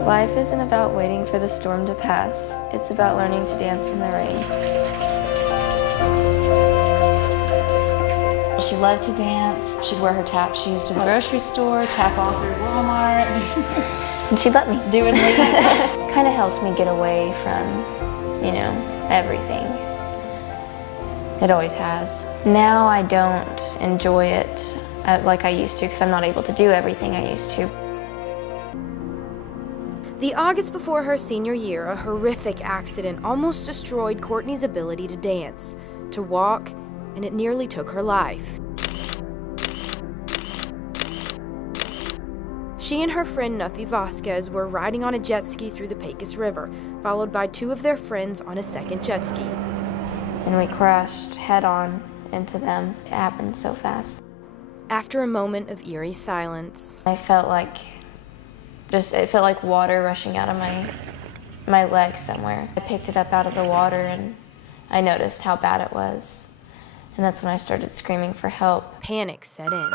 Life isn't about waiting for the storm to pass. It's about learning to dance in the rain. She loved to dance. She'd wear her tap shoes to the grocery store, tap all through Walmart. And she'd let me. Doing leaps. Kind of helps me get away from, everything. It always has. Now I don't enjoy it like I used to because I'm not able to do everything I used to. The August before her senior year, a horrific accident almost destroyed Kourtnee's ability to dance, to walk, and it nearly took her life. She and her friend Nuffy Vasquez were riding on a jet ski through the Pecos River, followed by two of their friends on a second jet ski. And we crashed head-on into them. It happened so fast. After a moment of eerie silence, I felt like it felt like water rushing out of my leg somewhere. I picked it up out of the water and I noticed how bad it was. And that's when I started screaming for help. panic set in.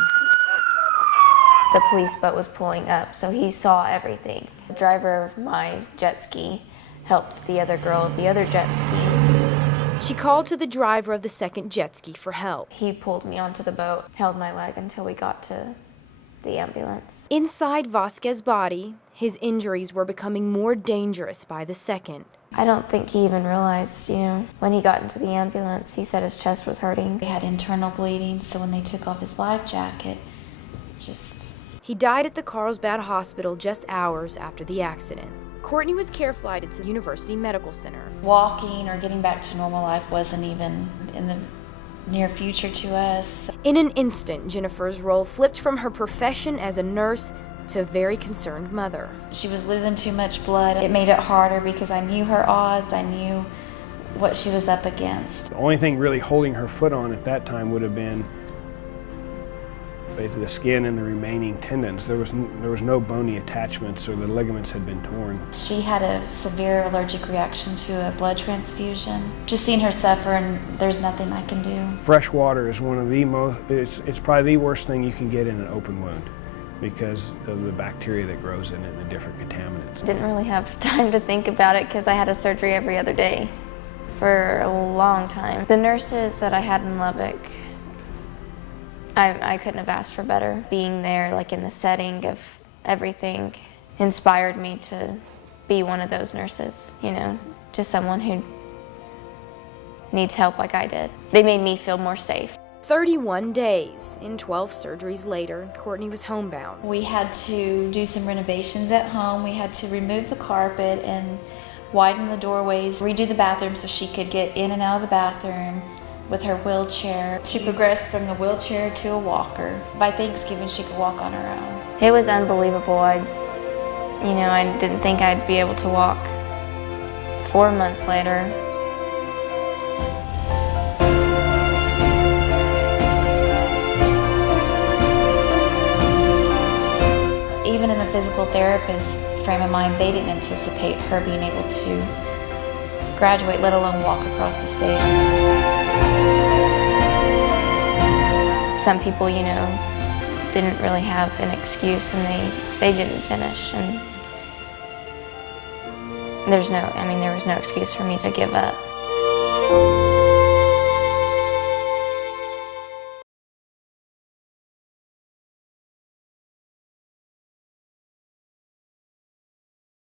The police boat was pulling up, so he saw everything. The driver of my jet ski helped the other girl of the other jet ski. She called to the driver of the second jet ski for help. He pulled me onto the boat, held my leg until we got to the ambulance. Inside Vasquez's body, his injuries were becoming more dangerous by the second. I don't think he even realized, when he got into the ambulance, he said his chest was hurting. He had internal bleeding, so when they took off his life jacket, He died at the Carlsbad Hospital just hours after the accident. Kourtnee was care flighted to the University Medical Center. walking or getting back to normal life wasn't even in the near future to us. In an instant, Jennifer's role flipped from her profession as a nurse to a very concerned mother. She was losing too much blood. It made it harder because I knew her odds, I knew what she was up against. The only thing really holding her foot on at that time would have been basically the skin and the remaining tendons. There was no bony attachments, or the ligaments had been torn. She had a severe allergic reaction to a blood transfusion. Just seeing her suffer, and there's nothing I can do. Fresh water is one of the most, it's probably the worst thing you can get in an open wound because of the bacteria that grows in it and the different contaminants. Didn't really have time to think about it because I had a surgery every other day for a long time. The nurses that I had in Lubbock, I couldn't have asked for better. Being there, like in the setting of everything, inspired me to be one of those nurses, just someone who needs help like I did. They made me feel more safe. 31 days and 12 surgeries later, Kourtnee was homebound. We had to do some renovations at home. We had to remove the carpet and widen the doorways, redo the bathroom so she could get in and out of the bathroom with her wheelchair. She progressed from the wheelchair to a walker. By Thanksgiving, she could walk on her own. It was unbelievable. I didn't think I'd be able to walk. 4 months later, Even in the physical therapist frame of mind, they didn't anticipate her being able to graduate, let alone walk across the stage. some people, didn't really have an excuse and they didn't finish. And there was no excuse for me to give up.